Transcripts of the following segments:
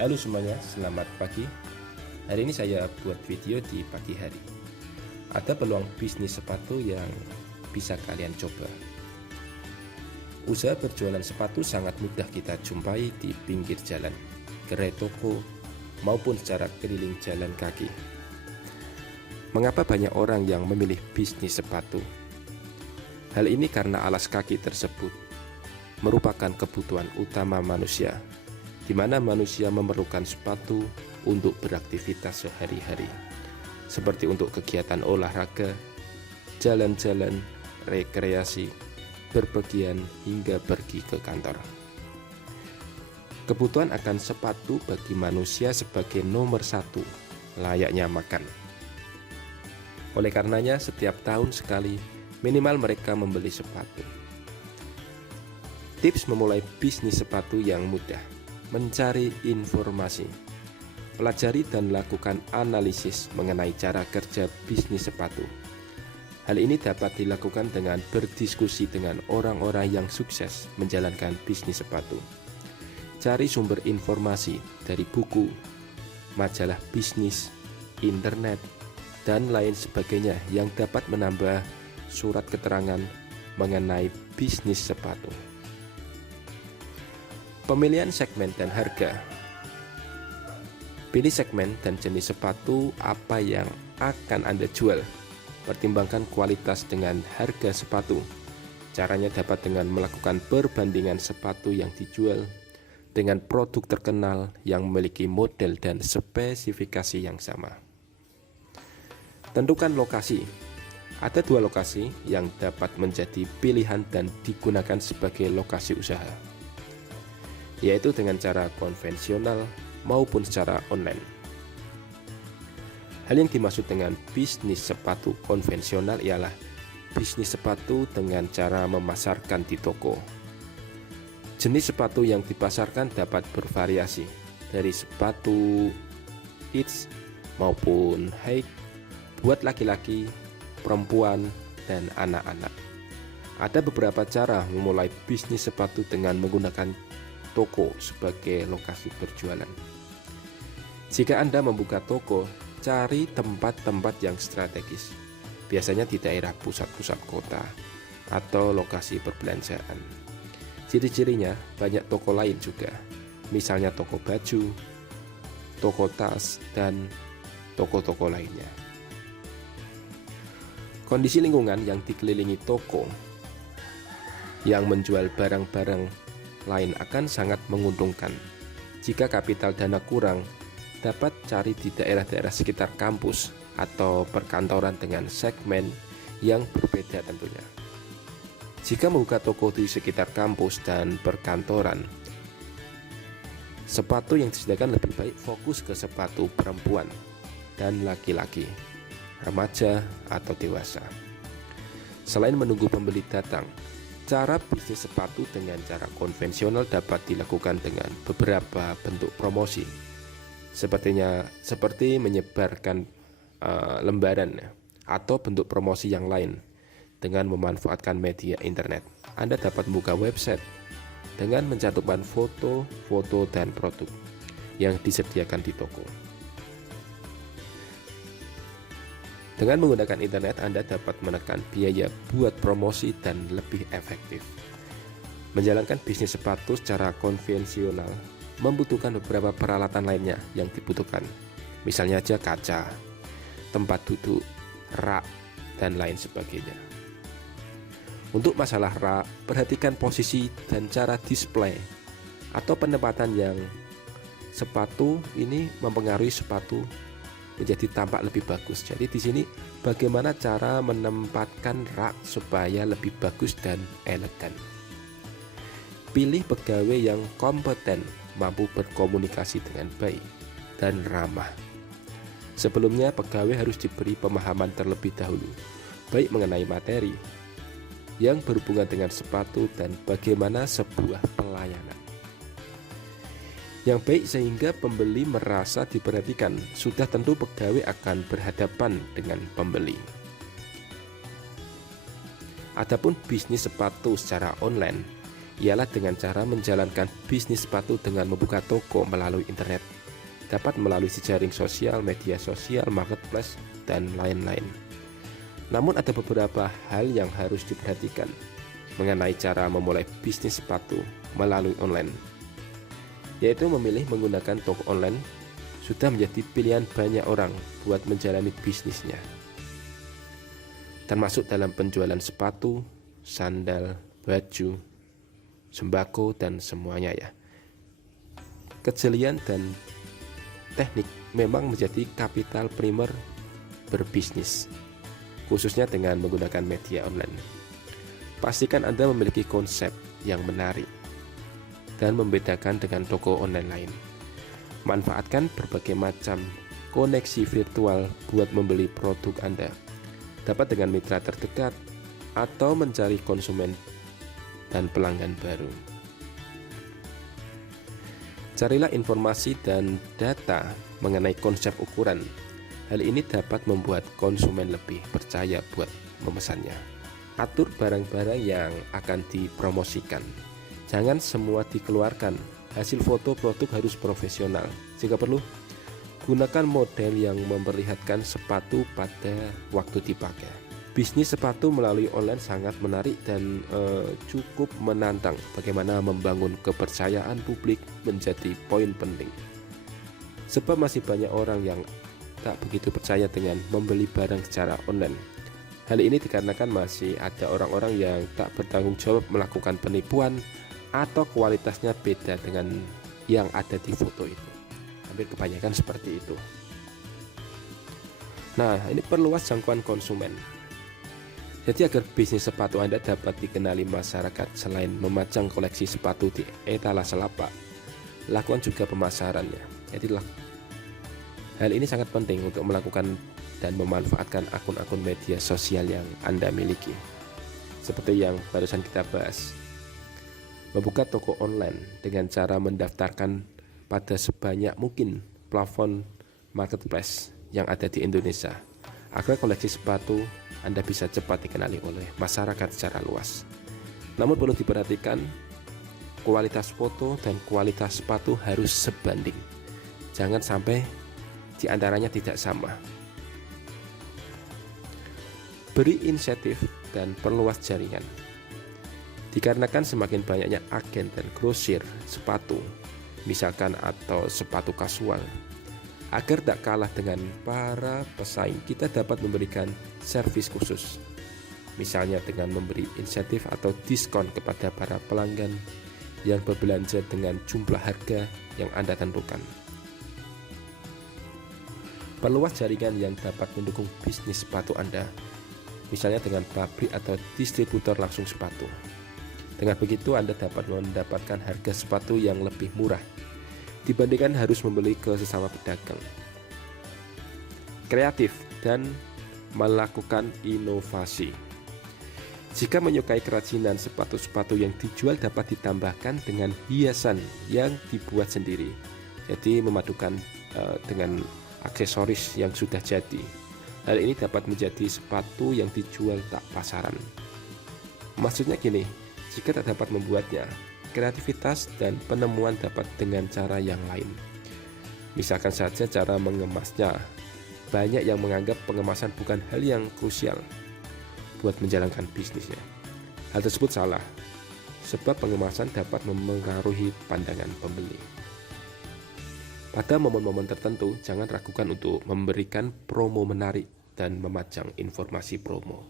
Halo semuanya, selamat pagi. Hari ini saya buat video di pagi hari. Ada peluang bisnis sepatu yang bisa kalian coba. Usaha berjualan sepatu sangat mudah kita jumpai di pinggir jalan, gerai toko, maupun secara keliling jalan kaki. Mengapa banyak orang yang memilih bisnis sepatu? Hal ini karena alas kaki tersebut merupakan kebutuhan utama manusia, di mana manusia memerlukan sepatu untuk beraktivitas sehari-hari, seperti untuk kegiatan olahraga, jalan-jalan, rekreasi, berpergian, hingga pergi ke kantor. Kebutuhan akan sepatu bagi manusia sebagai nomor satu, layaknya makan. Oleh karenanya, setiap tahun sekali, minimal mereka membeli sepatu. Tips memulai bisnis sepatu yang mudah: mencari informasi, pelajari dan lakukan analisis mengenai cara kerja bisnis sepatu. Hal ini dapat dilakukan dengan berdiskusi dengan orang-orang yang sukses menjalankan bisnis sepatu. Cari sumber informasi dari buku, majalah bisnis, internet, dan lain sebagainya yang dapat menambah surat keterangan mengenai bisnis sepatu. Pemilihan segmen dan harga. Pilih segmen dan jenis sepatu apa yang akan Anda jual. Pertimbangkan kualitas dengan harga sepatu. Caranya dapat dengan melakukan perbandingan sepatu yang dijual dengan produk terkenal yang memiliki model dan spesifikasi yang sama. Tentukan lokasi. Ada dua lokasi yang dapat menjadi pilihan dan digunakan sebagai lokasi usaha, yaitu dengan cara konvensional maupun secara online. Hal yang dimaksud dengan bisnis sepatu konvensional ialah bisnis sepatu dengan cara memasarkan di toko. Jenis sepatu yang dipasarkan dapat bervariasi, dari sepatu kids maupun high, buat laki-laki, perempuan, dan anak-anak. Ada beberapa cara memulai bisnis sepatu dengan menggunakan toko sebagai lokasi berjualan. Jika Anda membuka toko, cari tempat-tempat yang strategis, biasanya di daerah pusat-pusat kota atau lokasi perbelanjaan. Ciri-cirinya banyak toko lain juga, misalnya toko baju, toko tas, dan toko-toko lainnya. Kondisi lingkungan yang dikelilingi toko yang menjual barang-barang lain akan sangat menguntungkan. Jika kapital dana kurang, dapat cari di daerah-daerah sekitar kampus atau perkantoran dengan segmen yang berbeda tentunya. Jika membuka toko di sekitar kampus dan perkantoran, sepatu yang disediakan lebih baik fokus ke sepatu perempuan dan laki-laki, remaja atau dewasa. Selain menunggu pembeli datang, cara bisnis sepatu dengan cara konvensional dapat dilakukan dengan beberapa bentuk promosi, seperti menyebarkan lembaran atau bentuk promosi yang lain. Dengan memanfaatkan media internet, Anda dapat membuka website dengan mencantumkan foto dan produk yang disediakan di toko. Dengan menggunakan internet, Anda dapat menekan biaya buat promosi dan lebih efektif. Menjalankan bisnis sepatu secara konvensional membutuhkan beberapa peralatan lainnya yang dibutuhkan, misalnya aja kaca, tempat duduk, rak, dan lain sebagainya. Untuk masalah rak, perhatikan posisi dan cara display atau penempatan yang sepatu ini mempengaruhi sepatu menjadi tampak lebih bagus. Jadi di sini bagaimana cara menempatkan rak supaya lebih bagus dan elegan. Pilih pegawai yang kompeten, mampu berkomunikasi dengan baik dan ramah. Sebelumnya pegawai harus diberi pemahaman terlebih dahulu, baik mengenai materi yang berhubungan dengan sepatu dan bagaimana sebuah pelayanan yang baik sehingga pembeli merasa diperhatikan. Sudah tentu pegawai akan berhadapan dengan pembeli. Adapun bisnis sepatu secara online ialah dengan cara menjalankan bisnis sepatu dengan membuka toko melalui internet, dapat melalui jejaring sosial, media sosial, marketplace, dan lain-lain. Namun ada beberapa hal yang harus diperhatikan mengenai cara memulai bisnis sepatu melalui online, yaitu memilih menggunakan toko online sudah menjadi pilihan banyak orang buat menjalani bisnisnya, termasuk dalam penjualan sepatu, sandal, baju, sembako, dan semuanya ya. Kejelian dan teknik memang menjadi kapital primer berbisnis, khususnya dengan menggunakan media online. Pastikan Anda memiliki konsep yang menarik dan membedakan dengan toko online lain. Manfaatkan berbagai macam koneksi virtual buat membeli produk Anda, dapat dengan mitra terdekat atau mencari konsumen dan pelanggan baru. Carilah informasi dan data mengenai konsep ukuran. Hal ini dapat membuat konsumen lebih percaya buat memesannya. Atur barang-barang yang akan dipromosikan. Jangan semua dikeluarkan. Hasil foto produk harus profesional. Jika perlu, gunakan model yang memperlihatkan sepatu pada waktu dipakai. Bisnis sepatu melalui online sangat menarik dan cukup menantang. Bagaimana membangun kepercayaan publik menjadi poin penting. Sebab masih banyak orang yang tak begitu percaya dengan membeli barang secara online. Hal ini dikarenakan masih ada orang-orang yang tak bertanggung jawab melakukan penipuan atau kualitasnya beda dengan yang ada di foto itu. Hampir kebanyakan seperti itu. Nah, ini perluas jangkauan konsumen. Jadi agar bisnis sepatu Anda dapat dikenali masyarakat, selain memajang koleksi sepatu di etalase lapak, lakukan juga pemasarannya. Jadi hal ini sangat penting untuk melakukan dan memanfaatkan akun-akun media sosial yang Anda miliki. Seperti yang barusan kita bahas, membuka toko online dengan cara mendaftarkan pada sebanyak mungkin platform marketplace yang ada di Indonesia, agar koleksi sepatu Anda bisa cepat dikenali oleh masyarakat secara luas. Namun perlu diperhatikan, kualitas foto dan kualitas sepatu harus sebanding. Jangan sampai di antaranya tidak sama. Beri insentif dan perluas jaringan. Dikarenakan semakin banyaknya agen dan grosir sepatu, misalkan atau sepatu kasual, agar tak kalah dengan para pesaing, kita dapat memberikan servis khusus, misalnya dengan memberi insentif atau diskon kepada para pelanggan yang berbelanja dengan jumlah harga yang Anda tentukan. Perluas jaringan yang dapat mendukung bisnis sepatu Anda, misalnya dengan pabrik atau distributor langsung sepatu. Dengan begitu Anda dapat mendapatkan harga sepatu yang lebih murah dibandingkan harus membeli ke sesama pedagang. Kreatif dan melakukan inovasi. Jika menyukai kerajinan, sepatu-sepatu yang dijual dapat ditambahkan dengan hiasan yang dibuat sendiri. Jadi memadukan dengan aksesoris yang sudah jadi. Hal ini dapat menjadi sepatu yang dijual tak pasaran. Maksudnya gini, jika tak dapat membuatnya, kreativitas dan penemuan dapat dengan cara yang lain. Misalkan saja cara mengemasnya. Banyak yang menganggap pengemasan bukan hal yang krusial buat menjalankan bisnisnya. Hal tersebut salah, sebab pengemasan dapat mempengaruhi pandangan pembeli. Pada momen-momen tertentu, jangan ragukan untuk memberikan promo menarik dan memajang informasi promo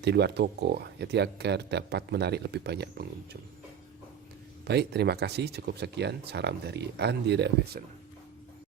di luar toko, jadi agar dapat menarik lebih banyak pengunjung. Baik, terima kasih. Cukup sekian. Salam dari Andira Fashion.